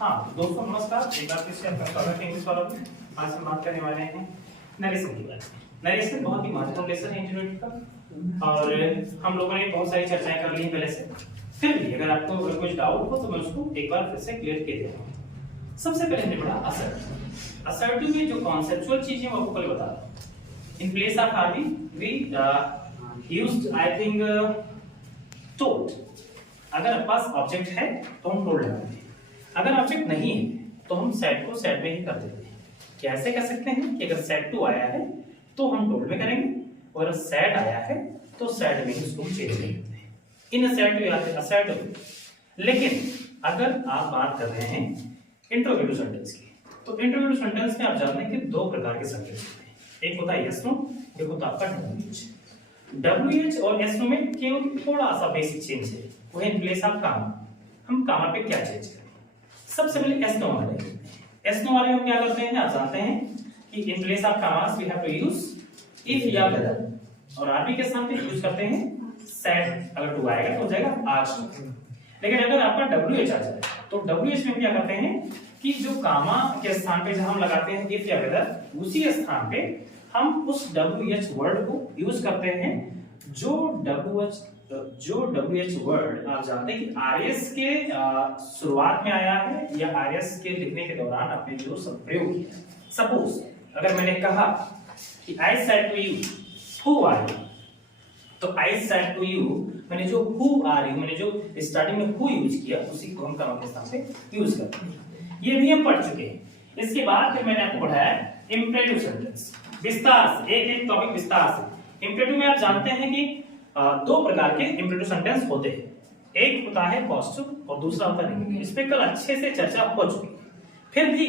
हाँ दोस्तों नमस्कार, एक बार फिर से आपका स्वागत है इंग्लिश वालों में। आज हम बात करने वाले हैं नरेशन की बात। नरेशन बहुत ही महत्वपूर्ण लेसन है इंटरनेट का, और हम लोगों ने बहुत सारी चर्चाएं कर ली हैं पहले से। फिर भी अगर आपको कुछ डाउट हो तो मैं उसको एक बार फिर से क्लियर कर दे रहा हूँ। सबसे पहले हमने पढ़ा असर्टिव। असर्टिव में जो कॉन्सेप्चुअल चीजें वो आपको कल बता रहा हूँ। In place of are we used I think told. अगर आपके पास ऑब्जेक्ट है तो हम टोल्ड लगाते हैं, अगर ऑब्जेक्ट नहीं है तो हम सेट को सेट में ही कर देते हैं। कैसे कर सकते हैं कि अगर सेट टू आया है तो हम टोल्ड में करेंगे, और अगर सेट आया है तो सेट में ही उसको चेंज कर देते हैं। इन सेट या असर्टिव। लेकिन अगर आप बात कर रहे हैं इंट्रोगेटिव सेंटेंस की, तो इंट्रोगेटिव सेंटेंस में आप जानते हैं कि दो प्रकार के सेंटेंस होते हैं। एक होता है यस नो, एक होता है आपका डब्ल्यूएच। डब्ल्यूएच और यस नो में केवल थोड़ा सा बेसिक चेंज है, वो है इन प्लेस ऑफ कॉमा। हम कॉमा पे क्या चेंज करें? सबसे पहले एस नो वाले। एस नो वाले में क्या करते हैं आप जानते हैं कि in place of commas we have to use if या वेदर, और आरबी के साथ यूज करते हैं सेट। अगर टू आएगा तो हो जाएगा आज। लेकिन अगर आपका डब्ल्यूएच आ जाए तो डब्ल्यूएच में क्या करते हैं कि जो कॉमा के स्थान पे जहां हम लगाते हैं इफ या वेदर, उसी स्थान पे हम उस डब्ल्यूएच वर्ड को यूज करते हैं। जो डब्ल्यूएच वर्ड आप जानते हैं कि आरएस के शुरुआत में आया है या आरएस के लिखने के दौरान आपने जो सब प्रयोग किया। सपोज अगर मैंने कहा कि I said to you who are you, तो आई सेड टू यू मैंने जो हु आर यू, मैंने जो स्टार्टिंग में हु यूज किया उसी को हम कॉमा के स्थान पे यूज करते हैं। ये भी हम पढ़ चुके हैं। इसके बाद फिर मैंने आपको पढ़ाया इंपेरेटिव सेंटेंस विस्तार से, एक टॉपिक विस्तार से। इंपेरेटिव में आप जानते हैं कि दो प्रकार के इंपेरेटिव सेंटेंस होते हैं। एक होता है पॉजिटिव और दूसरा होता है नेगेटिव। इस पे कल अच्छे से चर्चा हो चुकी है। फिर भी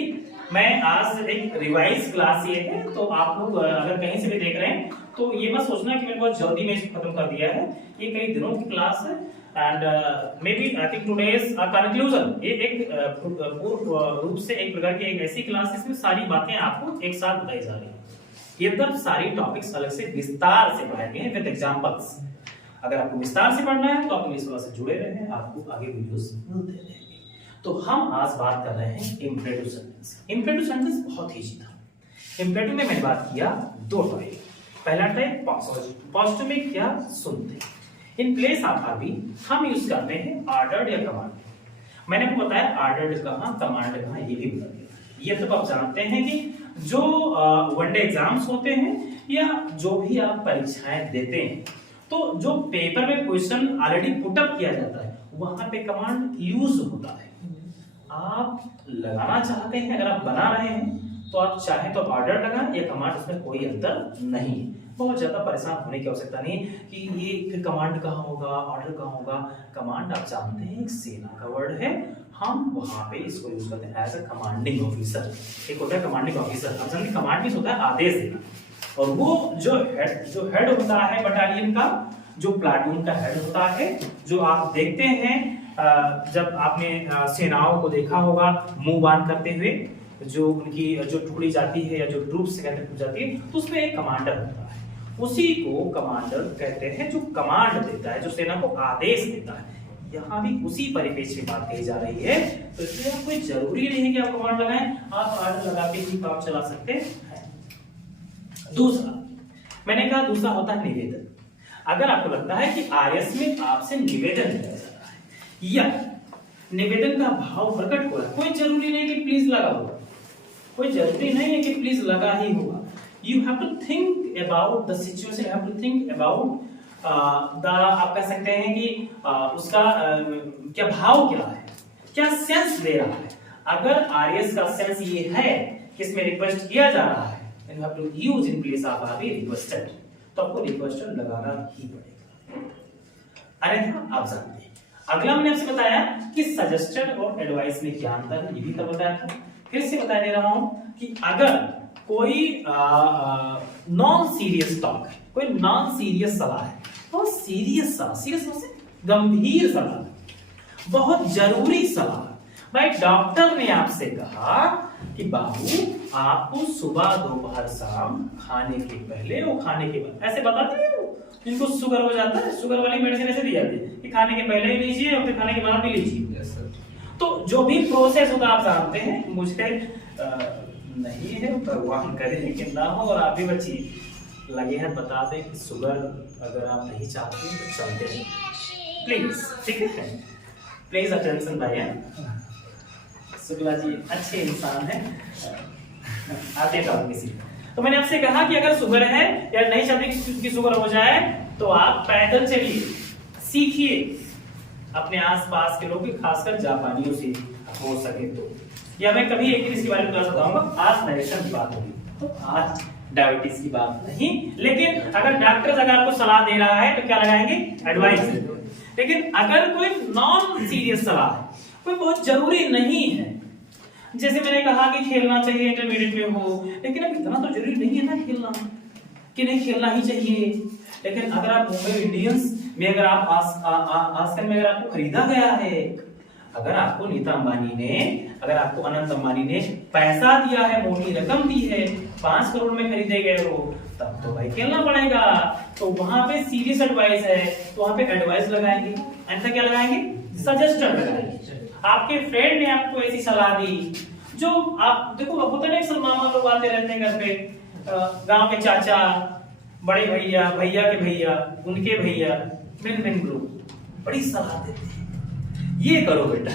मैं आज एक रिवाइज क्लास ये है, तो आप लोग अगर कहीं से भी देख रहे हैं तो ये मत सोचना कि मैंने बहुत जल्दी में इसको खत्म कर दिया है। ये कई दिनों की क्लास है, and maybe I think today is a conclusion. ये एक पूर्ण रूप से एक प्रकार की एक ऐसी क्लास जिसमें सारी बातें आपको एक साथ बताई जा रही है। ये तब सारी टॉपिक्स अलग से विस्तार से पढ़ाए गए हैं विद एग्जांपल्स। अगर आपको विस्तार से पढ़ना है तो आप इस क्लास से जुड़े रहें, आपको आगे वीडियोस मिलते रहेंगे। तो हम आज बात कर रहे हैं इंपेरेटिव सेंटेंस। इंपेरेटिव सेंटेंस बहुत इजी था। इंपेरेटिव में मैंने बात किया दो टाइप। पहला टाइप पॉजिटिव। पॉजिटिव में क्या सुनते हैं? इन प्लेस ऑफ आरबी हम यूज करते हैं ऑर्डर्ड या कमांड। मैंने आपको बताया ऑर्डर्ड कहां, कमांड कहां, ये भी बता दिया। ये तो आप जानते हैं कि जो वनडे एग्जाम्स होते हैं या जो भी आप परीक्षाएं देते हैं, तो जो पेपर में क्वेश्चन ऑलरेडी पुट अप किया जाता है वहां पे कमांड यूज होता है। आप लगाना चाहते हैं, अगर आप बना रहे हैं तो आप चाहे तो ऑर्डर लगाएं या कमांड, उसमें कोई अंतर नहीं है। बहुत ज्यादा परेशान होने की आवश्यकता नहीं है कि ये फिर कमांड कहाँ होगा, ऑर्डर कहाँ होगा। कमांड आप जानते हैं एक सेना का वर्ड है, हम वहां पे इसको यूज करते हैं एज अ कमांडिंग ऑफिसर। एक होता है कमांडिंग ऑफिसर, आप जानते हैं कमांड मींस होता है आदेश देना, और वो जो हेड होता है बटालियन का, जो प्लाटून का हेड होता है, जो आप देखते हैं जब आपने सेनाओं को देखा होगा मुंह बांध करते हुए, जो उनकी जो टुकड़ी जाती है या जो ट्रूप्स कहते जाती है, तो उसमें एक कमांडर होता है। उसी को कमांडर कहते हैं जो कमांड देता है, जो सेना को आदेश देता है। यहाँ भी उसी परिपेक्ष में बात कही जा रही है, तो इसलिए कोई जरूरी नहीं है कि आप कमांड लगाएं, आप ऑर्डर लगा के ही काम चला सकते हैं। दूसरा मैंने कहा दूसरा होता है निवेदन। अगर आपको लगता है कि आरएस में आपसे निवेदन किया जा रहा है या निवेदन का भाव प्रकट हो रहा है, कोई जरूरी नहीं कि प्लीज लगा होगा, कोई जरूरी नहीं है कि प्लीज लगा ही होगा। You have to think about the situation, you have to think about आप कह सकते हैं कि उसका क्या भाव क्या है, क्या सेंस दे रहा है। अगर आरएस का सेंस ये है कि इसमें रिक्वेस्ट किया जा रहा है, then you have to use in place of RB requested, तो आपको रिक्वेस्टेड लगाना ही पड़ेगा। अरे आप जानते हैं। अगला मैंने आपसे बताया कि सजेस्टेड और एडवाइस में क्या अंतर है, ये भी कब बताया था। फिर से बता दे रहा हूं कि अगर कोई नॉन सीरियस टॉक है, कोई नॉन सीरियस सलाह है, बहुत सीरियस सलाह, सीरियस मतलब गंभीर सलाह, बहुत जरूरी सलाह। भाई डॉक्टर ने आपसे कहा कि बाबू आपको सुबह दोपहर शाम खाने के पहले और खाने के बाद, ऐसे बताते हैं वो जिनको शुगर हो जाता है, शुगर वाली मेडिसिन ऐसे दी जाती है कि खाने के पहले ही लीजिए और फिर खाने के बाद भी लीजिए। तो जो भी प्रोसेस होगा आप जानते हैं, मुझे नहीं है, भगवान करे कि ना हो और आप भी बचिए। लगे हैं बता दें कि शुगर अगर आप नहीं चाहते तो चलते हैं प्लीज, ठीक है, प्लीज अटेंशन भैया। शुक्ला जी अच्छे इंसान हैं, आते तो किसी। तो मैंने आपसे कहा कि अगर शुगर है या नहीं चाहते कि शुगर हो जाए तो आप पैदल चलिए, सीखिए अपने आसपास के लोग, खासकर जापानियों से हो सके तो। या मैं कभी एक दिन इसके बारे में थोड़ा सा बताऊंगा। आज डायरेक्शन की बात होगी, तो आज डायबिटीज की बात नहीं, लेकिन अगर डॉक्टर अगर आपको सलाह दे रहा है तो क्या लगाएंगे, एडवाइस। लेकिन अगर कोई नॉन सीरियस सलाह है, कोई बहुत जरूरी नहीं है, जैसे मैंने कहा कि खेलना चाहिए इंटरमीडिएट में हो, लेकिन अब इतना तो जरूरी नहीं है ना खेलना, कि नहीं खेलना ही चाहिए। लेकिन अगर आप मुंबई इंडियंस में अगर आप आजकल में अगर आपको खरीदा गया है, अगर आपको नीता अंबानी ने, अगर आपको अनंत अंबानी ने पैसा दिया है, मोटी रकम दी है, 5 करोड़ में खरीदे गए हो, तब तो भाई खेलना पड़ेगा। तो वहां पे सीरियस एडवाइस है, तो वहां पे एडवाइस लगाएंगे, अन्यथा क्या लगाएंगे, सजेशन लगाएंगे। आपके फ्रेंड ने आपको ऐसी सलाह दी, जो आप देखो होता नहीं, अक्सर मामा लोग आते रहते हैं घर पे, गांव के चाचा, बड़े भैया, भैया के भैया, उनके भैया, मिल ग्रुप बड़ी सलाह देते हैं, ये करो बेटा,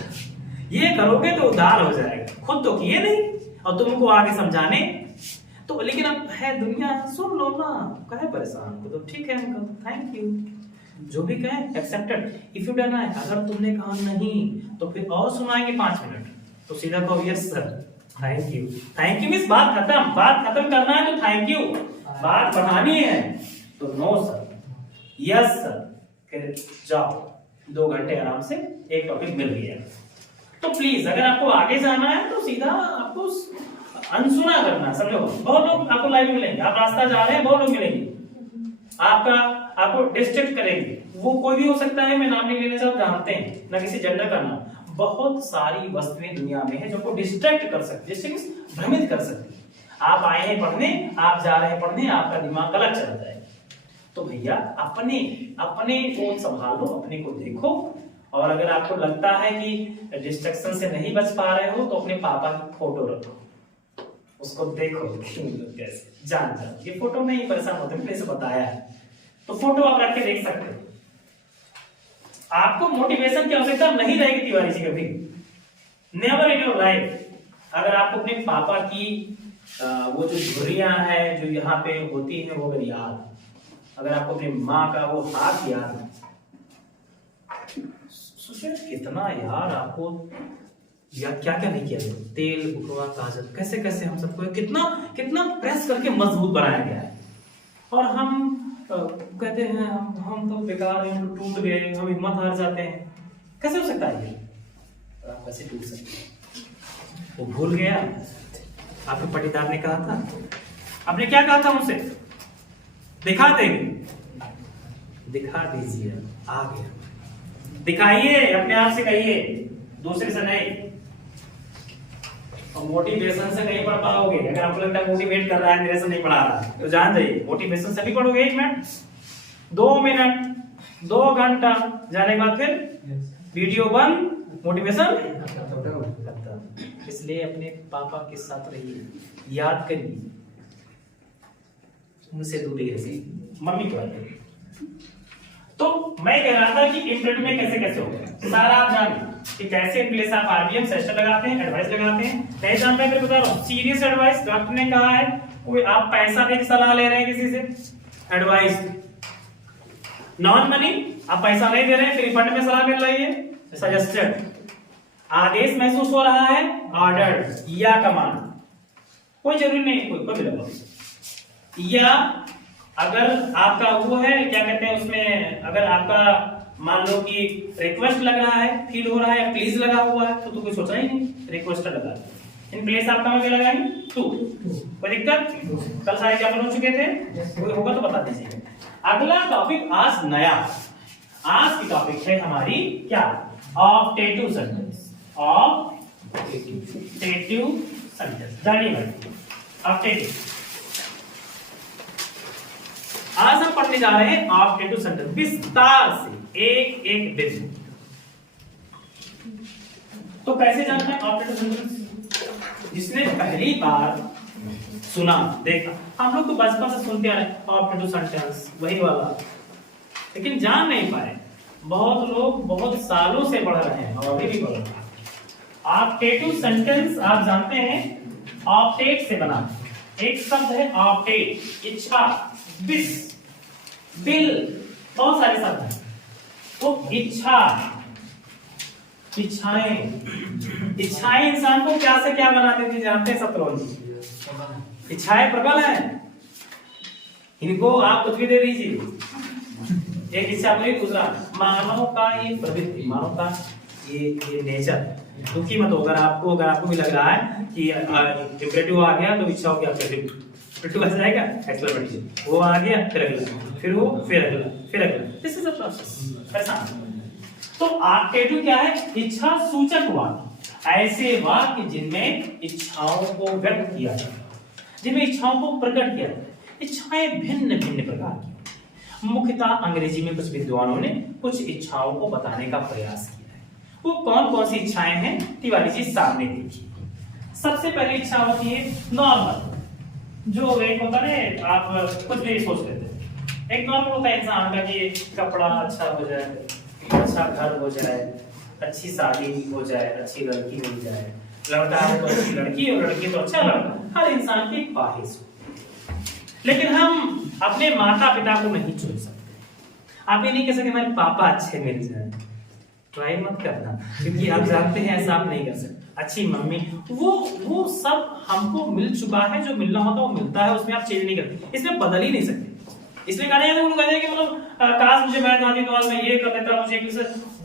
ये करोगे तो उद्धार हो जाएगा। खुद तो किए नहीं और तुमको आगे समझाने तो, लेकिन अब है दुनिया, सुन लो ना, कहे परेशान को, तो ठीक है अंकल, थैंक यू, जो भी कहे एक्सेप्टेड। इफ यू डन है, अगर तुमने कहा नहीं तो फिर और सुनाएंगे 5 मिनट, तो सीधा कहो yes sir, thank you. Thank you means बात खत्म, बात खत्म करना है तो थैंक यू, बात बढ़ानी है तो नो सर, यस सर, फिर जाओ, 2 घंटे आराम से एक टॉपिक मिल गया। तो प्लीज अगर आपको आगे जाना है तो सीधा आपको अनसुना करना, समझो। बहुत लोग आपको लाइव मिलेंगे, आप रास्ता जा रहे हैं, बहुत लोग मिलेंगे, आपको डिस्ट्रैक्ट करेंगे, वो कोई भी हो सकता है, मैं नाम नहीं लेना चाहता, जानते हैं ना किसी जेंडर का नाम। बहुत सारी वस्तुएं दुनिया में है जो को डिस्ट्रैक्ट कर सकती है, भ्रमित कर सकती है। आप आए हैं पढ़ने, आप जा रहे हैं पढ़ने, आपका दिमाग अलग चला जाएगा। तो भैया अपने को संभालो, अपने को देखो, और अगर आपको लगता है कि डिस्ट्रैक्शन से नहीं बच पा रहे हो तो अपने पापा की फोटो रखो, उसको देखो कैसे जान ये फोटो में ही परेशान होते हैं, मैंने बताया है, तो फोटो आप रख के देख सकते हो। आपको मोटिवेशन की आवश्यकता नहीं रहेगी तिवारी जी कभी, नेवर इन योर लाइफ। अगर आपको अपने पापा की वो जो झुर्रियां हैं जो यहाँ पे होती है वो अगर याद, अगर आपको अपनी माँ का वो हाथ याद, सोचिए कितना यार आपको या क्या क्या नहीं किया, तेल बुकवा काजल, कैसे कैसे हम सबको कितना प्रेस करके मजबूत बनाया गया है, और हम कहते हैं हम तो बेकार हैं, टूट गए, हम हिम्मत हार जाते हैं। कैसे हो सकता है ये? आप कैसे टूट सकते हैं? वो भूल गया, आपके पटीदार ने कहा था, आपने क्या कहा था मुझसे, दिखा देंगे, दिखा दीजिए, आ गया, दिखाइए, अपने आप से कहिए, दूसरे से नहीं। और मोटिवेशन से नहीं पढ़ पाओगे। अगर आपको लगता है मोटिवेट कर रहा है, मेरे से नहीं पढ़ा रहा है, तो जान जाइए मोटिवेशन से भी पढ़ोगे 1 मिनट, 2 मिनट, 2 घंटा, जाने के बाद फिर वीडियो बंद, मोटिवेशन खत्म। इसलिए अपने पापा के साथ रहिए, याद करिए, उनसे दूरी रहिए, मम्मी को आते। तो मैं कह रहा था कि इंटरव्यू में कैसे कैसे होगा सारा आप जानिए कि कैसे इनके लिए आप आरबीएम सेशन लगाते हैं, एडवाइस लगाते हैं। नहीं जानते हैं फिर बता रहा हूं, सीरियस एडवाइस, डॉक्टर ने कहा है, कोई आप पैसा दे के सलाह ले रहे हैं किसी से, एडवाइस। नॉन मनी, आप पैसा नहीं दे रहे हैं, फ्री फंड में सलाह मिल रही है, सजेस्टेड। आदेश महसूस हो रहा है, ऑर्डर या कमांड, कोई जरूरी नहीं, कोई भी लगा। या अगर आपका वो है क्या कहते हैं उसमें, अगर आपका मान लो कि रिक्वेस्ट लग रहा है, फील हो रहा है, प्लीज लगा हुआ है, तो कोई सोचा ही नहीं, रिक्वेस्ट लगा। इन प्लेस आप कहां पे लगाएंगे, टू। कोई दिक्कत? कल सारे क्या हो चुके थे, कोई होगा तो बता दीजिए। अगला टॉपिक आज नया, आज की टॉपिक है हमारी क्या, ऑप्टेटिव सेंटेंस, ऑप्टेटिव सेंटेंस, जानिए ऑप्टेटिव। आज हम पढ़ने जा रहे हैं ऑप्टेटिव सेंटेंस विस्तार से, एक एक बिंदु। तो कैसे जानते हैं ऑपरेटर सेंटेंस? जिसने पहली बार सुना देखा, हम लोग तो बचपन से सुनते आ रहे ऑपरेटर सेंटेंस वही वाला, लेकिन जान नहीं पाए। बहुत लोग बहुत सालों से पढ़ रहे हैं और अभी भी पढ़ रहे हैं। ऑपरेटिव सेंटेंस आप जानते हैं ऑप्टेट से बना, एक शब्द है ऑप्टेट, इच्छा, विश, बिल, बहुत सारे शब्द हैं। तो इच्छा, इच्छाएं इंसान को क्या से क्या बना देती जानते हैं सतरोजी? इच्छाएं प्रबल है, इनको आप कुछ भी दे दीजिए। एक इच्छा बोली, दूसरा मानव का ये प्रवृत्ति, मानव का ये नेचर। दुखी मत हो, अगर आपको भी लग रहा है कि इंपरेटिव आ गया तो इच्छा हो गया इंपरेटिव आ जाएगा, एक्सक्लेमेटिव वो आ गया, फिर अगला, फिर वो, फिर अगला, फिर अगला। This is a process. ऐसा तो ऑप्टेटिव क्या है? इच्छा सूचक वाक्य, ऐसे वाक्य जिनमें इच्छाओं को व्यक्त किया जाता है, जिनमें इच्छाओं को प्रकट किया जाता है। इच्छाएं भिन्न भिन्न प्रकार की, मुख्यतः अंग्रेजी में कुछ विद्वानों ने कुछ इच्छाओं को बताने का प्रयास किया है। वो कौन कौन सी इच्छाएं हैं तिवारी जी सामने देखिए। सबसे पहली इच्छा होती है नॉर्मल, जो एक होता है आप कुछ भी सोच लेते हैं। एक नॉर्मल होता है इंसान का कि कपड़ा अच्छा हो जाए, अच्छा घर हो जाए, अच्छी शादी हो जाए, अच्छी लड़की मिल जाए, लड़का है तो अच्छी लड़की और लड़की तो अच्छा लड़का। हर इंसान की ख्वाहिश हो, लेकिन हम अपने माता पिता को नहीं चुन सकते। आप ये नहीं कह सकते हमारे पापा अच्छे मिल जाए, ट्राई मत करना, क्योंकि आप जानते हैं ऐसा आप नहीं कर सकते। अच्छी मम्मी, वो सब हमको मिल चुका है, जो मिलना होता है वो मिलता है, उसमें आप चेंज नहीं करते, इसमें बदल ही नहीं सकते। इसलिए कहने हैं कहते हैं कि मतलब काश मुझे मैथ आती तो आज मैं ये कर लेता, मुझे इंग्लिश,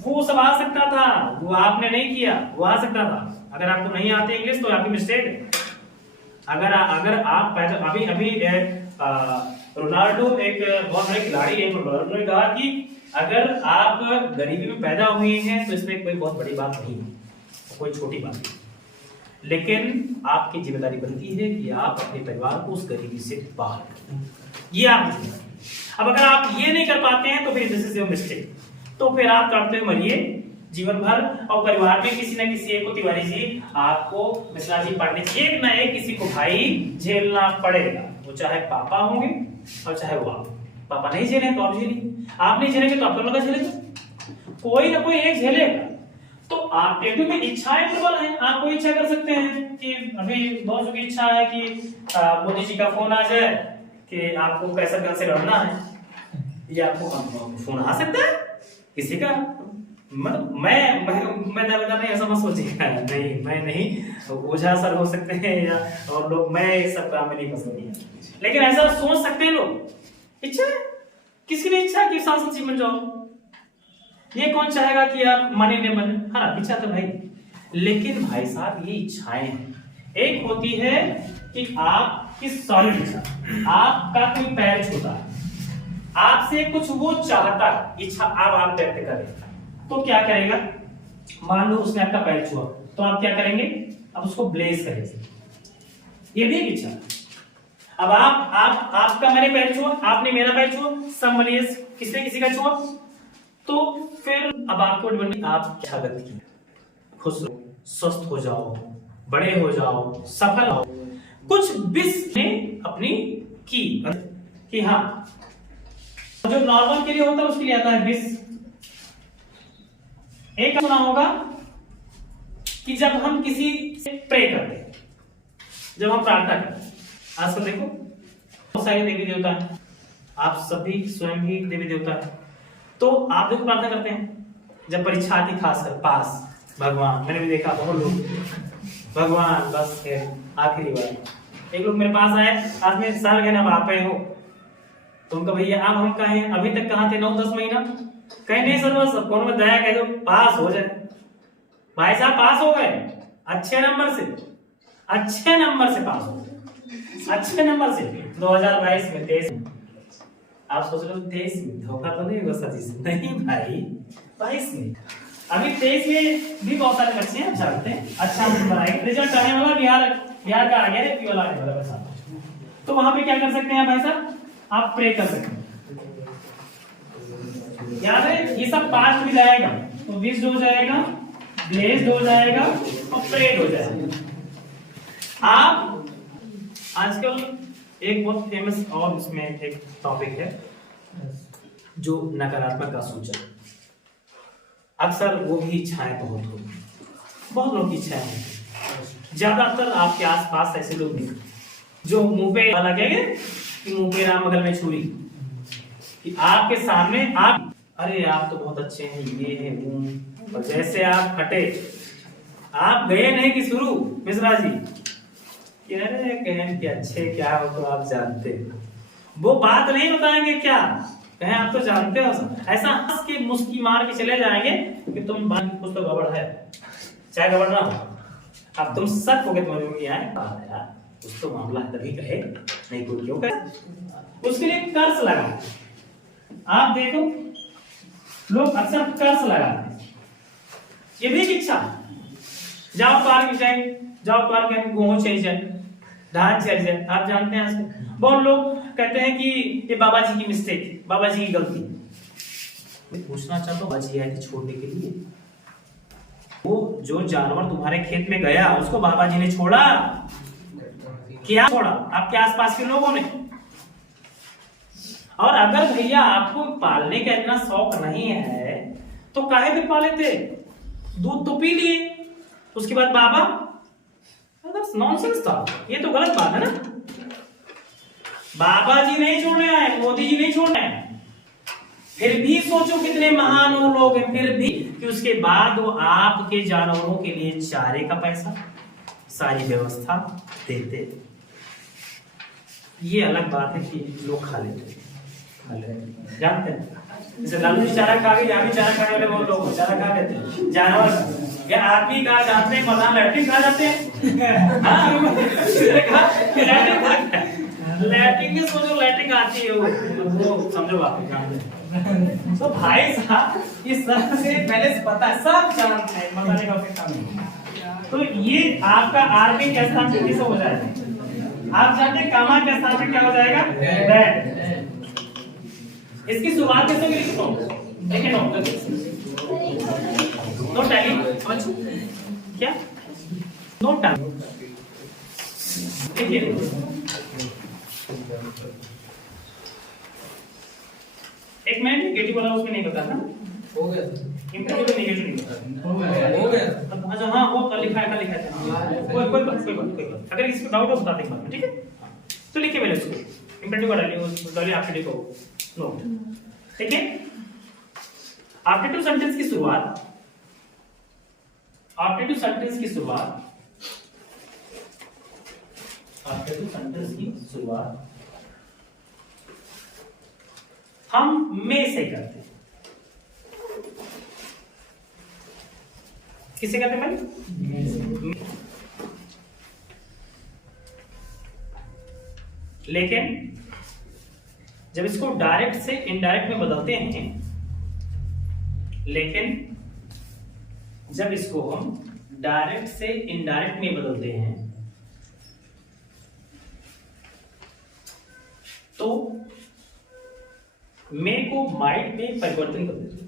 वो सब आ सकता था, वो आपने नहीं किया, वो आ सकता था। अगर आपको नहीं आते इंग्लिश तो आपकी मिस्टेक है। अगर आप अभी रोनाल्डो एक बहुत बड़े खिलाड़ी है, रोनाल्डो ने कहा कि अगर आप गरीबी में पैदा हुए हैं तो इसमें कोई बहुत बड़ी बात नहीं है, कोई छोटी बात नहीं, लेकिन आपकी जिम्मेदारी बनती है कि आप अपने परिवार को उस गरीबी से बाहर, ये आपकी जिम्मेदारी। अब अगर आप ये नहीं कर पाते हैं तो फिर दिस इज योर मिस्टेक, तो फिर आप करते हुए मरिए जीवन भर, और परिवार में किसी न किसी एक को तिवारी जी आपको मिश्रा जी पढ़ने, एक ना एक किसी को भाई झेलना पड़ेगा, वो चाहे पापा होंगे और चाहे वो आप। पापा नहीं झेले तो आप झेलिए, आप नहीं झेलेंगे तो आपका लड़का झेलेगा, कोई ना कोई एक झेलेगा। तो आप एक में इच्छाएं प्रबल हैं, आप कोई इच्छा कर सकते हैं कि अभी बहुत की इच्छा है कि मोदी जी का फोन आ जाए कि आपको कैसा गन से लड़ना है, या आपको फोन आ सकता है किसी का, मतलब मैं दावेदार नहीं, ऐसा मत सोचिएगा, नहीं मैं नहीं, ओझा सर हो सकते हैं या और लोग, मैं ये सब काम में नहीं फंस रही है, लेकिन ऐसा सोच सकते हैं लोग। इच्छा है, किसी ने इच्छा कि सांसद जी बन जाओ, ये कौन चाहेगा कि आप माने नहीं बने, हर आदमी चाहता भाई। लेकिन भाई साहब ये इच्छाएं हैं, एक होती है कि आपकी सॉलिड इच्छा, आपका कोई पैर छूता है, आपसे कुछ वो चाहता है, इच्छा आप व्यक्त करें, तो क्या करेगा? मान लो उसने आपका पैर छुआ, तो आप क्या करेंगे? अब उसको ब्लेस करेंगे, ये भी एक इच्छा। अब आपका मैंने पैर छुआ, आपने मेरा पैर छुआ, समबडी किसने किसी का छुआ, तो फिर अब आपको आप क्या व्यक्त किया? खुश रहो, स्वस्थ हो जाओ, बड़े हो जाओ, सफल हो, कुछ विश ने अपनी की कि हाँ, जो नॉर्मल के लिए होता है उसके लिए आता है विश। एक सुना होगा कि जब हम किसी से प्रे करते हैं, जब हम प्रार्थना करते हैं, आजकल देखो बहुत सारे देवी देवता हैं, आप सभी स्वयं ही देवी देवता है, तो आप देखो प्रार्थना करते हैं जब परीक्षा आती, खासकर पास, भगवान, मैंने भी देखा बहुत लोग, भगवान बस आखिरी बार। एक लोग मेरे पास आए, आज में सर कहना आप आए हो, तो उनका भैया आप हम कहे अभी तक कहाँ थे, 9-10 महीना, कहीं नहीं सर बस कौन में दया कह दो पास हो जाए। भाई साहब पास हो गए, अच्छे नंबर से पास हो गए, अच्छे नंबर से 2022 में 23 में। आप सोच रहे हो 23 में धोखा तो नहीं होगा सर जी से? नहीं भाई, 22 में, अभी 23 में भी बहुत सारे बच्चे हैं, जानते हैं अच्छा बनाएंगे, रिजल्ट आने वाला, बिहार का आ गया है, वाला आने वाला बस। तो वहां पे क्या कर सकते हैं भाई साहब, आप प्रे कर सकते हैं, याद है ये सब पास भी जाएगा, तो 20 हो जाएगा, ग्लेज्ड हो जाएगा और फ्रेड हो जाएगा। आप आजकल एक बहुत फेमस और इसमें एक टॉपिक है जो नकारात्मक का सूचक। अक्सर वो भी इच्छाएं बहुत लोग की इच्छाएं हैं, ज्यादातर आपके आसपास ऐसे लोग नहीं जो मुंह पे वाला कहेंगे कि मुंह पे राम बगल में छुरी, कि आपके सामने आप अरे आप तो बहुत अच्छे हैं, ये है वो, और जैसे आप हटे, आप गए नहीं कि शुरू मिश्रा जी कि अरे कहें कि अच्छे क्या हो तो आप जानते हो, वो बात नहीं बताएंगे क्या कहें आप तो जानते हो, ऐसा हंस के मुस्की मार के चले जाएंगे कि तुम बात कुछ तो गड़बड़ है, चाहे गड़बड़ ना हो, अब तुम शक हो गए तुम्हारे में यार कुछ तो मामला है तभी कहे, नहीं कोई क्यों कहे, उसके लिए कर्ज लगा। आप देखो लोग अक्सर कर्ज लगाते हैं, ये भी इच्छा, जाओ पार्क जाए, जाओ पार्क में गेहूं चाहिए, धान चाहिए, आप जानते हैं आजकल बहुत लोग कहते हैं कि ये बाबा जी की मिस्टेक, बाबा जी की गलती। मैं पूछना चाहता हूँ बाबा जी आए थे छोड़ने के लिए, वो जो जानवर तुम्हारे खेत में गया उसको बाबा जी ने छोड़ा, क्या छोड़ा? आपके आसपास के लोगों ने। और अगर भैया आपको पालने का इतना शौक नहीं है तो काहे पे पाले थे? दूध तो पी लिए, उसके बाद बाबा, नॉनसेंस था, ये तो गलत बात है ना। बाबा जी नहीं छोड़ने आए, मोदी जी नहीं छोड़ने आए, फिर भी सोचो कितने महान वो लोग हैं, फिर भी कि उसके बाद वो आपके जानवरों के लिए चारे का पैसा, सारी व्यवस्था देते। ये अलग बात है कि लोग खा लेते, जानते हैं, जैसे लालू जी चारा खा गए, भी चारा खाने वाले बहुत लोग चारा खा लेते हैं, जानवर या आदमी कहा जाते हैं, प्रधान लैट्रिन खा जाते हैं, लैट्रिन में सोचो, लैट्रिन आती है वो समझो आप जानते हैं। तो भाई साहब इस सब से पहले से पता है, सब जानते हैं, बताने का कोई काम नहीं। तो ये आपका आर्मी के स्थान पे किस हो जाएगा? आप जानते हैं कामा के स्थान पे क्या हो जाएगा? दैट। इसकी शुरुआत कैसे होगी? लिखो, देखिए नो टाइम, क्या नो टाइम, देखिए एक मिनट, नेगेटिव वाला उसमें नहीं बता था, हो गया इंपरेटिव नेगेटिव नहीं बता, हो गया अच्छा, हाँ वो कल लिखा है कोई बात, अगर इसमें डाउट हो बता देंगे बाद में, ठीक है? तो लिखिए पहले उसको, इंपरेटिव वाला डालिए, आपके लिखो नोट, ठीक है? ऑब्जेक्टिव सेंटेंस की शुरुआत, ऑब्जेक्टिव सेंटेंस की शुरुआत, ऑब्जेक्टिव सेंटेंस की शुरुआत हम में से करते हैं। किससे करते हैं भाई? लेकिन जब इसको डायरेक्ट से इनडायरेक्ट में बदलते हैं, लेकिन जब इसको हम डायरेक्ट से इनडायरेक्ट में बदलते हैं तो मे को माइट में परिवर्तन कर देते हैं,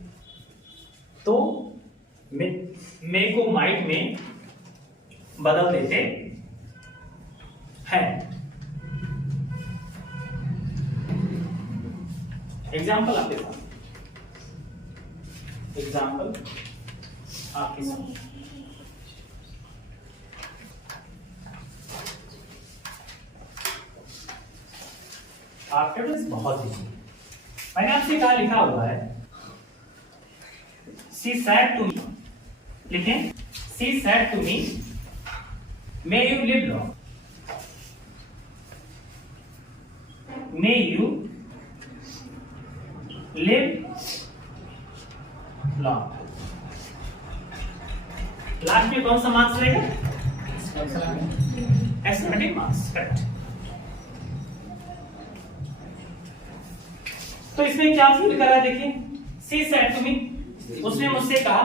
तो मे को माइट में बदल देते हैं। एग्जाम्पल आपके साथ, एग्जाम्पल आपके साथ, आफ्टर बहुत ही मैंने आपसे कहा, लिखा हुआ है she said to me, लिखें she said to me may you live long, may you live long। Last में कौन सा मार्क्स रहेगा? Estimating marks, correct. तो इसमें क्या फील करा, देखिए सी सेड टू मी, उसने मुझसे कहा,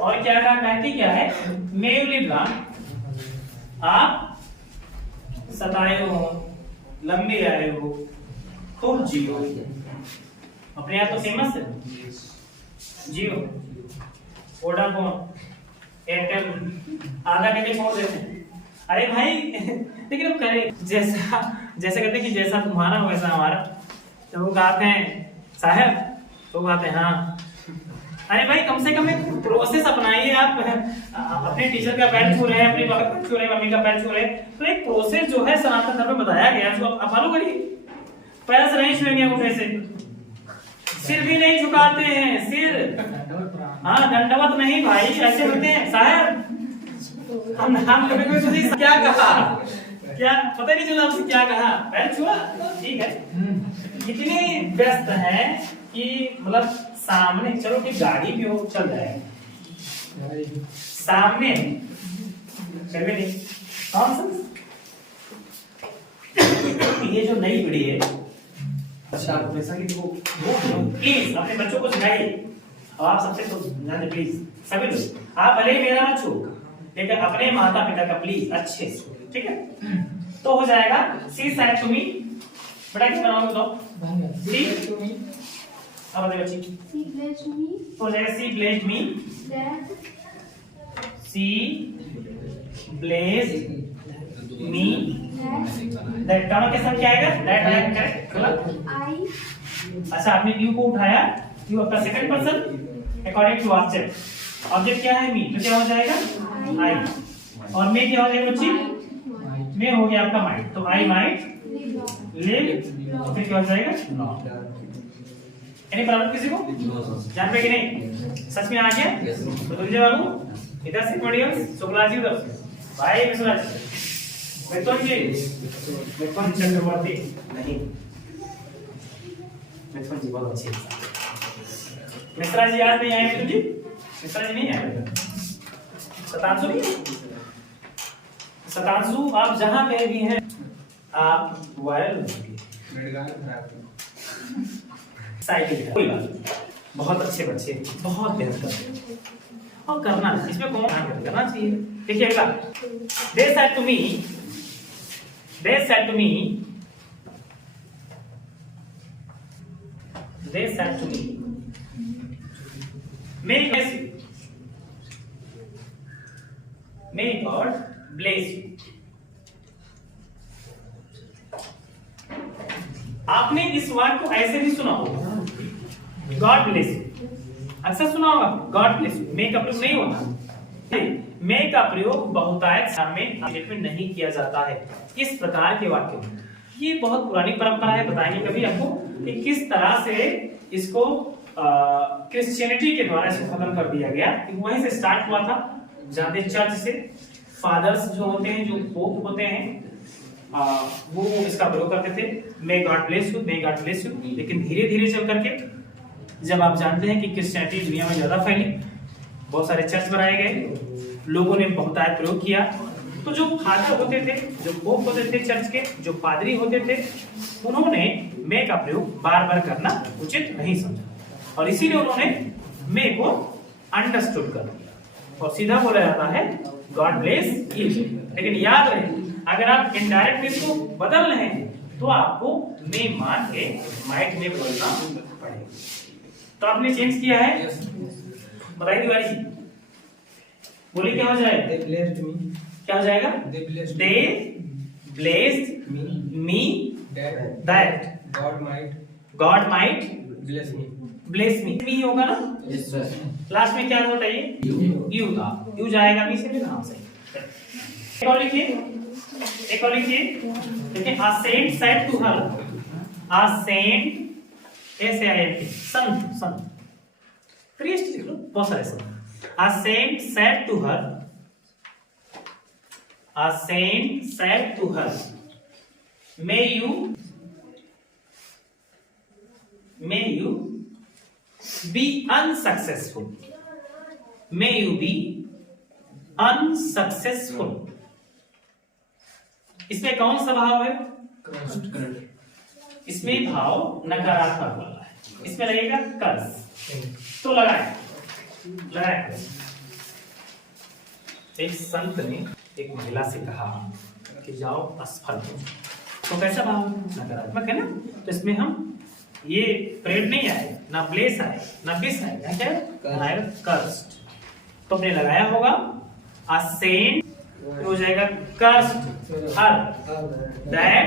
और क्या कहा, कहती क्या है, मे यू लिव लॉन्ग, आप सताए हो, लंबे आए हो, खूब जियो, अपने आप तो फेमस है, जियो, वोडाफोन एयरटेल आधा करके छोड़ देते हैं। अरे भाई लेकिन हम करें जैसा जैसे कहते हैं कि जैसा तुम्हारा वैसा हमारा। तो वो कहते हैं साहब, तो कहते हैं हाँ। अरे भाई कम से कम एक प्रोसेस अपनाइए। आप अपने टीचर का पैर छू रहे हैं, अपने पापा का छू रहे हैं, मम्मी का पैर छू रहे हैं, तो एक प्रोसेस जो है सनातन धर्म में बताया गया है उसको आप फॉलो करिए। पैर से नहीं छुएंगे उठे से, सिर भी नहीं झुकाते हैं, सिर हाँ दंडवत नहीं भाई, ऐसे होते हैं साहब। हम कभी कोई सुधी क्या कहा, क्या पता नहीं चला उसने क्या कहा, पैर छुआ ठीक है। इतने व्यस्त है कि मतलब सामने चलो कि गाड़ी भी हो चल जाएगा, सामने फिर भी नहीं। कौन सा ये जो नई पीढ़ी है, अच्छा जैसा कि वो प्लीज अपने बच्चों को सिखाइए। और आप सबसे तो जाने प्लीज सभी लोग, आप भले ही मेरा मत छू, लेकिन अपने माता पिता का प्लीज अच्छे से, ठीक है। तो हो जाएगा सी सेड टू मी, बेटा किस बनाओगे तो सी टू मी। अब बताइए बच्ची, She blessed me तो हो जाएगा she blessed me, that she blessed me, that दोनों के साथ क्या आएगा, दैट आएगा करेक्ट। I अच्छा आपने यू को उठाया, यू आपका second person according to object. Object क्या है मी, तो क्या हो जाएगा आई, और मे क्या हो जाएगा बच्ची, मे हो गया आपका माइट, तो आई माइट लिव, फिर क्या हो जाएगा नॉट। एनी प्रॉब्लम किसी को जान पे कि नहीं, सच में आ गया तो तुझे बाबू इधर से पढ़िए, शुक्ला जी उधर से भाई विश्वराज मिथुन जी, मिथुन चक्रवर्ती नहीं, मिथुन जी बहुत अच्छे। मिश्रा जी आज नहीं आए, मिथुन जी मिश्रा जी नहीं आए। शतांशु भी, शतांशु आप जहां पे भी हैं आप वायरल साइकिल कोई बात नहीं, बहुत अच्छे बच्चे, बहुत मेहनत करते और करना इसमें कौन करना चाहिए। देखिए अगला, they said to me, they said to me, they said to me, may God bless you। आपने इस वाक्य को ऐसे भी सुना होगा, गॉड ब्लेस यू, अक्सर सुना होगा गॉड ब्लेस यू। मे का प्रयोग नहीं होता, मे का प्रयोग बहुतायत में नहीं किया जाता है इस प्रकार के वाक्य में। ये बहुत पुरानी परंपरा है, बताएंगे कभी आपको कि किस तरह से इसको क्रिश्चियनिटी के द्वारा इसको खत्म कर दिया गया। वहीं से स्टार्ट हुआ था, जाते चर्च से फादर्स जो होते हैं, जो पोप होते हैं, वो इसका प्रयोग करते थे, may God bless you, may God bless you. लेकिन धीरे धीरे चल करके जब आप जानते हैं कि क्रिश्चियनिटी दुनिया में ज्यादा फैली, बहुत सारे चर्च बनाए गए, लोगों ने बहुतायत प्रयोग किया, तो जो फादर होते थे, जो पोप होते थे चर्च के, जो पादरी होते थे, उन्होंने मे का प्रयोग बार बार करना उचित नहीं समझा और इसीलिए उन्होंने मे को अंडरस्टूड कर दिया और सीधा बोला जाता है गॉड ब्लेस यू। लेकिन याद रहे, अगर आप इनडायरेक्ट इसको बदल रहे हैं तो आपको मे मान के माइट में बोलना पड़ेगा। तो आपने चेंज किया है, बताइए तिवारी जी, बोलिए क्या हो जाएगा, They blessed me, क्या हो जाएगा, they blessed they blessed me that God God might bless me। Bless me, me होगा ना, लास्ट में क्या होता है, यू था, यू जाएगा मी से भी कहां से। एक और लिखिए, एक और लिखिए, देखिए a saint said to her, a saint ऐसे आएंगे, संत संत प्रीस्ट लिख लो, बहुत सारे संत। a saint said to her, a saint said to her, may you be unsuccessful, may you be unsuccessful। इसमें कौन सा भाव है, इसमें भाव नकारात्मक वाला है, इसमें लगेगा कर्स, तो लगाए लगाए। एक संत ने एक महिला से कहा कि जाओ असफल हो, तो कैसा भाव, नकारात्मक है ना, तो इसमें हम ये प्रेड नहीं आए, ना ब्लेस आए, ना बिस आए, क्या आएगा कर्स्ड। तो आपने लगाया होगा असेंट, हो जाएगा cursed her, that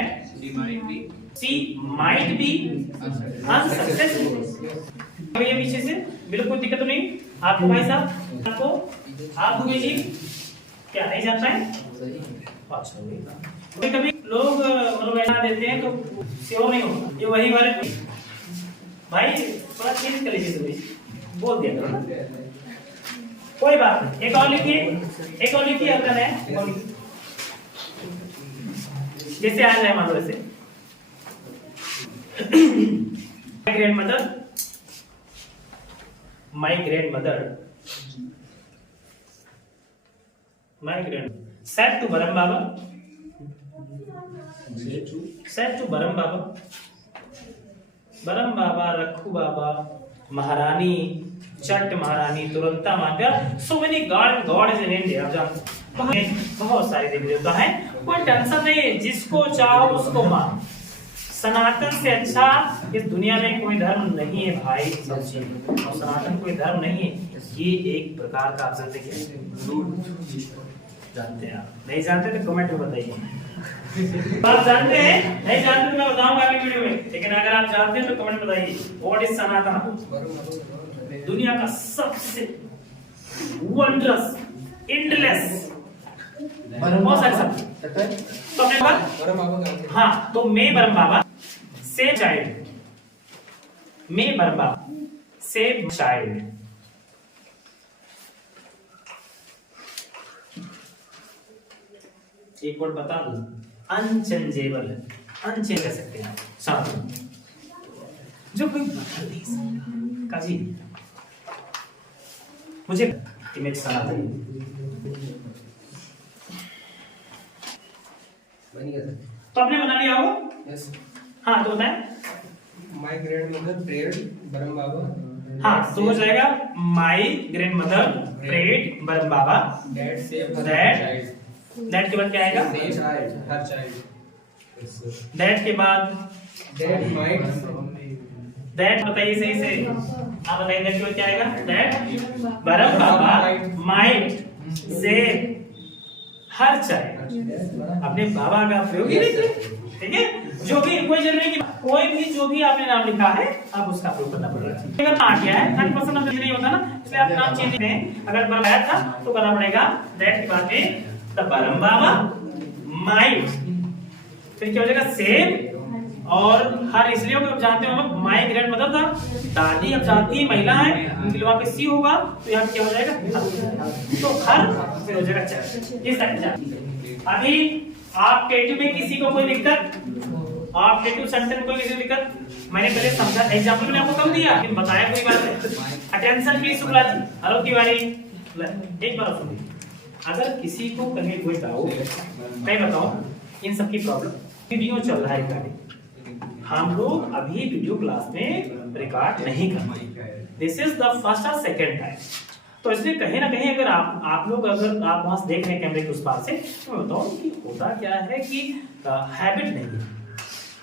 she might be unsuccessful. ये पीछे से बिल्कुल कोई दिक्कत तो नहीं आपको भाई साहब? आपको आप हुए जी क्या नहीं जाता है? अच्छा कभी कभी लोग मतलब ऐसा देते हैं तो श्योर नहीं होगा। ये वही वाले भाई थोड़ा चेंज कर लीजिए, बोल दिया करो ना, कोई बात नहीं। एक और लिखिए, एक और लिखिए, अगर है और जैसे आ जाए मान लो ऐसे my grand said to Baram Baba, said to Baram Baba, Baram Baba, Rakhu Baba, महारानी, चट महारानी, तुरंता माता, so many God is in India। आप जानते हैं बहुत सारे देवी देवता हैं, कोई टेंशन नहीं है, जिसको चाहो उसको मान। सनातन से अच्छा इस दुनिया में कोई धर्म नहीं है भाई, और सनातन कोई धर्म नहीं है। ये एक प्रकार का आप जानते हैं, जानते हैं आप? नहीं जानते तो कमेंट में बताइए। आप जानते हैं? नहीं जानते तो मैं बताऊंगा अगली वीडियो में, लेकिन अगर आप जानते हैं तो कमेंट में बताइए। व्हाट इज सनातन? दुनिया का सबसे वंडरस, एंडलेस, बहुत सारे शब्द। तो अपने पास हाँ, तो मैं बरम बाबा से चाइल्ड, मैं बरम बाबा से चाइल्ड, एक वर्ड बता दूं, अनचेंजेबल है, अनचेंज कर सकते हैं साथ में, जो कोई बदल नहीं सकता। काजी मुझे इमेज सनातन तो आपने बना लिया हो? यस। हाँ तो बताएं। My grandmother prayed Baram Baba. हाँ तो हो जाएगा my grandmother prayed Baram Baba that save that, that के बाद क्या आएगा? Her child. दैट के बाद दैट माइट, दैट बताइए सही से, आप बताइए दैट के बाद क्या आएगा? That Baram Baba might say her child, अपने बाबा का प्रयोग ही लिखिए, ठीक है? जो भी कोई जरूरी की कोई भी जो भी आपने नाम लिखा है आप उसका प्रयोग करना पड़ेगा। अगर आ गया है 100% अब नहीं होता ना, इसलिए आप नाम चेंज करें। अगर बनाया था तो करना पड़ेगा दैट के बाद में द बरम बाबा माइट, फिर क्या हो जाएगा? सेम और हर, इसलिए आप जानते हो हम माय ग्रैंडमदर था, दादी अब जानती है महिला है, उनके लिए वहां पे सी होगा तो यहाँ क्या हो जाएगा? तो हर, फिर हो जाएगा चार। इस तरह से अभी आप टेटू में किसी को कोई दिक्कत, आप टेटू सेंटर में कोई किसी को दिक्कत, मैंने पहले समझा एग्जांपल मैंने आपको कम दिया, लेकिन बताया कोई बात नहीं। Attention please Shukla ji, hello Tiwari, एक बार सुनिए। अगर किसी को कहीं कोई डाउट है, मैं बताऊं इन सब की प्रॉब्लम, वीडियो चल रहा है, हम लोग अभी वीडियो क्लास में रिकॉर्ड नहीं कर पाए, दिस इज द फर्स्ट और सेकंड टाइम। तो इसलिए कहीं ना कहीं अगर आप लोग अगर आप वहां से देख रहे हैं कैमरे के उस पार से, तो मैं बताऊं कि होता क्या है कि हैबिट नहीं है,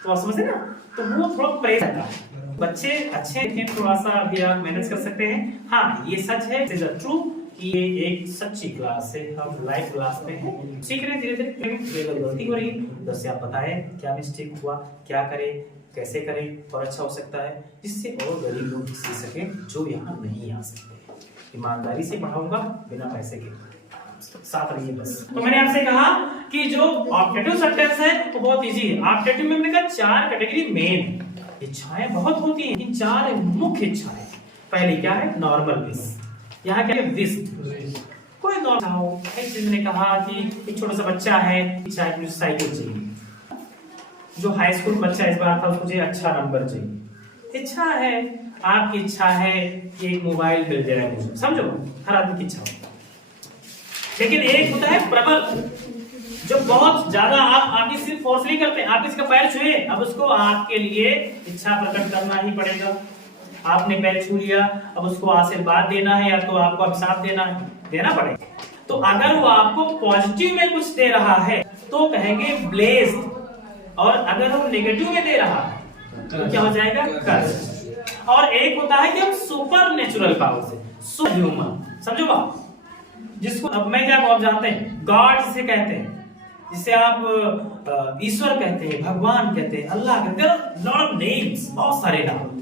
तो आप समझते ना, तो वो थोड़ा प्रेस रहता है। बच्चे अच्छे हैं, थोड़ा सा अभी आप मैनेज कर सकते हैं। हाँ ये सच है, इट इज ट्रू कि ये एक सच्ची क्लास है, हम लाइव क्लास में हैं, सीख रहे हैं धीरे धीरे, गलती हो रही है उधर से आप बताएं क्या मिस्टेक हुआ, क्या करें, कैसे करें और अच्छा हो सकता है, जिससे और गरीब लोग सीख सके जो यहाँ नहीं आ सकते। ईमानदारी से पढ़ाऊंगा बिना पैसे के, साथ रहिए बस। तो मैंने आपसे कहा कि जो ऑब्जेक्टिव सेंटेंस है वो बहुत इजी है। ऑब्जेक्टिव में मैंने कहा चार कैटेगरी मेन, इच्छाएं बहुत होती हैं, इन चार मुख्य इच्छाएं। पहली क्या है? नॉर्मल विश, यहाँ क्या है? विश, कोई नॉर्मल हो। एक चीज ने कहा कि एक छोटा सा बच्चा है, इच्छा है मुझे साइकिल चाहिए, जो हाई स्कूल बच्चा इस बार था उसको चाहिए अच्छा नंबर चाहिए, इच्छा है। आपकी इच्छा है कि एक मोबाइल मिल जाए मुझे, समझो हर आदमी की इच्छा होती है। लेकिन एक होता है प्रबल, जो बहुत ज्यादा आप किसी फोर्स नहीं करते, आप किसी का पैर छुए, अब उसको आपके लिए इच्छा प्रकट करना ही पड़ेगा। आपने पैर छू लिया, अब उसको आशीर्वाद देना है या तो आपको अभिशाप देना है, देना पड़ेगा। तो अगर वो आपको पॉजिटिव में कुछ दे रहा है तो कहेंगे ब्लेस्ड, और अगर वो नेगेटिव में दे रहा है तो क्या हो जाएगा? कर्स। और एक होता है कि हम सुपर नेचुरल पावर से, सुपर ह्यूमन, समझो बात, जिसको अब मैं क्या आप जानते हैं, गॉड जिसे कहते हैं, जिसे आप ईश्वर कहते हैं, भगवान कहते हैं, अल्लाह कहते हैं, लॉट ऑफ नेम्स, बहुत सारे नाम।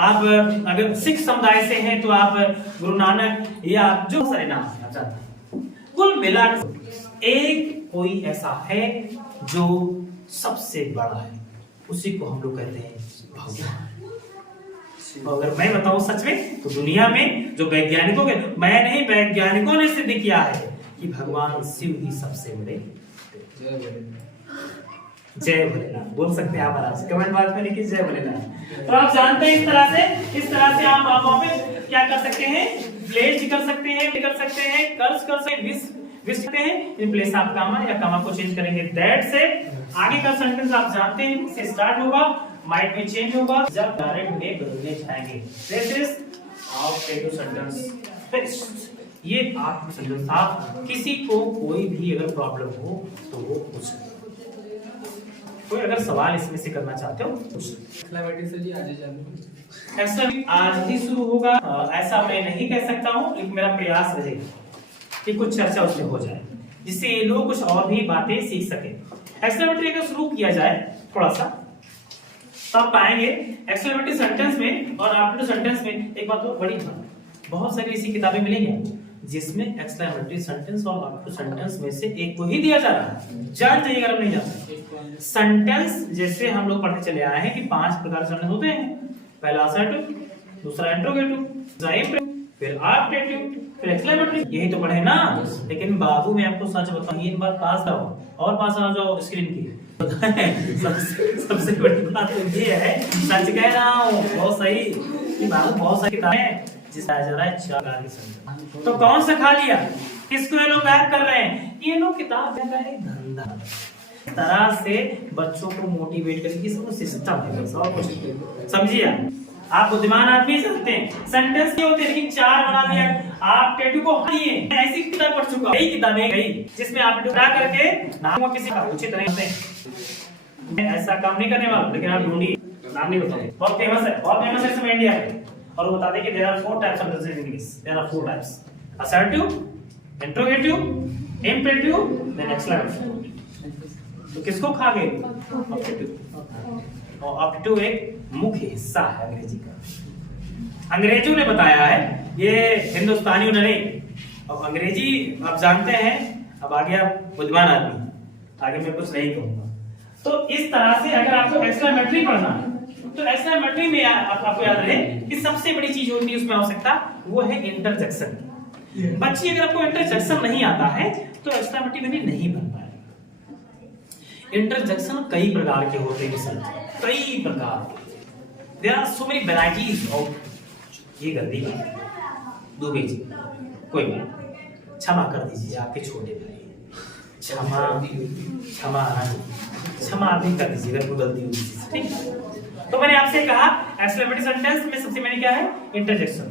आप अगर सिख समुदाय से हैं तो आप गुरु नानक या जो सारे नाम हैं आप जानते हैं। कुल मिलाकर एक कोई ऐसा है जो सबसे बड़ा है, उसी को हम लोग कहते हैं भगवान। तो अगर मैं बताऊं सच में तो दुनिया में जो वैज्ञानिकों के, मैं नहीं, वैज्ञानिकों ने सिद्ध किया है कि भगवान शिव ही सबसे बड़े। जय भोलेनाथ बोल सकते हैं आप आराम से, कमेंट बॉक्स में लिखिए जय भोलेनाथ। तो आप जानते हैं इस तरह से आप वहां पे क्या कर सकते हैं, प्लेस कर सकते हैं, कर सकते हैं, कर्ज कर सकते हैं, विश सकते हैं, इन प्लेस आप कामा या कामा को चेंज करेंगे। दैट से आगे का सेंटेंस आप जानते हैं से स्टार्ट होगा, माइट में चेंज होगा जब डायरेक्ट में बदलने जाएंगे। This is objective sentence fixed. ये आप सेंटेंस था, किसी को कोई भी अगर प्रॉब्लम हो तो वो पूछ सकते। कोई अगर सवाल इसमें से करना चाहते हो एक्सक्लेमेटरी से जी आज ही चालू। एक्सक्लेमेटरी आज ही शुरू होगा, ऐसा मैं नहीं कह सकता हूँ, लेकिन मेरा प्रयास रहेगा कि कुछ चर्चा उसमें हो जाए जिससे ये लोग कुछ और भी बातें सीख सके। एक्सक्लेमेटरी अगर शुरू किया जाए थोड़ा सा तो आप पाएंगे एक्सक्लेमेटरी सेंटेंस में और आफ्टर सेंटेंस में एक बात तो बड़ी बात, बहुत सारी ऐसी किताबें मिलेंगी जिसमें एक्सक्लेमेटरी सेंटेंस और आफ्टर सेंटेंस में से एक को ही दिया जा रहा है। जान जाइए अगर आप नहीं जानते। सेंटेंस जैसे हम लोग पढ़ते चले आए हैं कि 5 प्रकार के सेंटेंस होते हैं, पहला असर्टिव, दूसरा इंट्रोगेटिव, फिर आर्टिकेटिव, फिर एक्सक्लेमेटरी, यही तो पढ़े ना। लेकिन बाबू मैं आपको सच बताऊं, इन बार पास आओ और पास आ जाओ स्क्रीन की। सबसे बड़ी बात तो ये है, सच कह रहा हूँ, बहुत सही कि बाबू बहुत सारी किताबें जिसका जा रहा है 4 प्रकार के सेंटेंस। तो कौन सा खा लिया, किसको ये लोग गायब कर रहे हैं, ये लोग किताब का एक धंधा तरह से बच्चों को मोटिवेट करके इसको सिस्टम है, सब कुछ समझिए। आप बुद्धिमान आदमी जानते हैं सेंटेंस नहीं होते, लेकिन 4 बना दिया। आप टेटू को हटाइए, ऐसी किताब पढ़ चुका, कई किताबें गई जिसमें आप टेटू करके नाम को किसी का उचित तरह से मैं ऐसा काम नहीं करने वाला, लेकिन आप ढूंढिए, नाम नहीं बताऊंगा, बहुत फेमस है, बहुत फेमस है इसमें इंडिया में। और वो बताते हैं कि there are 4 types of sentence in English, there are 4 types, assertive, interrogative, imperative, then exclamatory. तो किसको खा गए, ऑब्जेक्टिव। और ऑब्जेक्टिव एक मुख्य हिस्सा है अंग्रेजी का, अंग्रेजों ने बताया है, ये हिंदुस्तानियों ने नहीं। अब अंग्रेजी आप जानते हैं, अब आगे आप बुद्धिमान आदमी, आगे मैं कुछ नहीं कहूंगा। तो इस तरह से अगर आपको एक्सक्लेमेटरी पढ़ना है तो एक्सक्लेमेटरी में आपको याद रहे कि सबसे बड़ी चीज होती है उसमें आवश्यकता, वो है इंटरजेक्शन। बच्ची अगर आपको इंटरजेक्शन नहीं आता है तो एक्सक्लेमेटरी में भी नहीं बन पाएगा। इंटरजेक्शन कई प्रकार के होते हैं सर, कई प्रकार के, there are so many varieties of. ये गलती दुबे जी, कोई बात, क्षमा कर दीजिए, आपके छोटे भाई, क्षमा भी कर दीजिए अगर कोई गलती हुई, ठीक। तो मैंने आपसे कहा एक्सक्लेमेटरी सेंटेंस में सबसे मैंने क्या है, इंटरजेक्शन।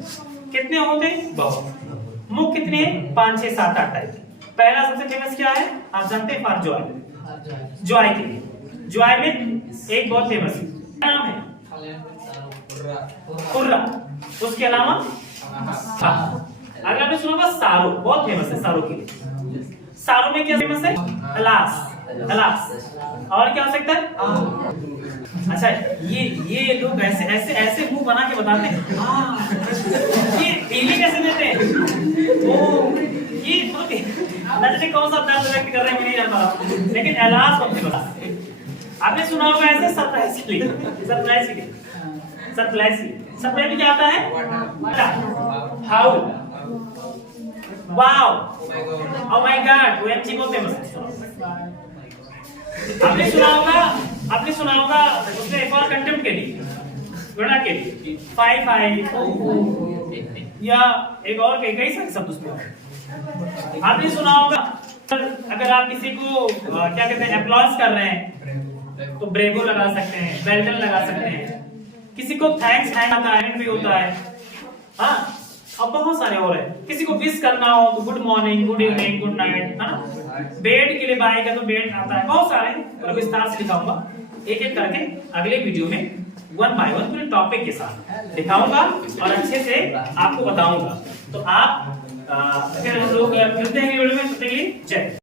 कितने होते हैं, बहुत। मुख्य कितने हैं, 5 6 7 8 टाइप। पहला सबसे फेमस क्या है, आप जानते हैं, फॉर जॉय, जॉय के लिए, जॉय में एक बहुत फेमस नाम है कुर्रा, उसके अलावा अगर आपने सुना होगा सारो, बहुत फेमस है सारो के लिए। सारो में क्या फेमस है, अलास, अलास। और क्या हो सकता है, अच्छा ये लोग ऐसे ऐसे ऐसे मुंह बना के बताते हैं, ये फीलिंग कैसे देते हैं, ओ ये नजरे कौन सा दर्द व्यक्त कर रहे हैं मैं नहीं जान पा रहा, लेकिन एलास होते हैं। आपने सुना होगा ऐसे सरप्राइज के लिए, सरप्राइज के लिए, सरप्राइज सरप्राइज में क्या आता है, how, wow, oh my God, OMG बहुत फेमस है। आपने सुना होगा उसने एक और कंटेम्प्ट के लिए, गणना के लिए 5 या एक और कई सारे शब्द उसमें आपने सुना होगा। अगर आप किसी को क्या कहते हैं, अप्लॉज कर रहे हैं तो ब्रेवो लगा सकते हैं, वेल डन लगा सकते हैं। किसी को थैंक्स आता है भी होता है, हाँ, और बहुत सारे और है। किसी को विश करना हो तो good morning, good evening, good night, है ना। बेड के लिए बाय का तो बेड आता है, बहुत सारे, और विस्तार से दिखाऊंगा एक एक करके अगले वीडियो में, 1 बाय 1 पूरे टॉपिक के साथ दिखाऊंगा और अच्छे से आपको बताऊंगा। तो आप फिर हम लोग मिलते हैं वीडियो में, तब तक के लिए जय।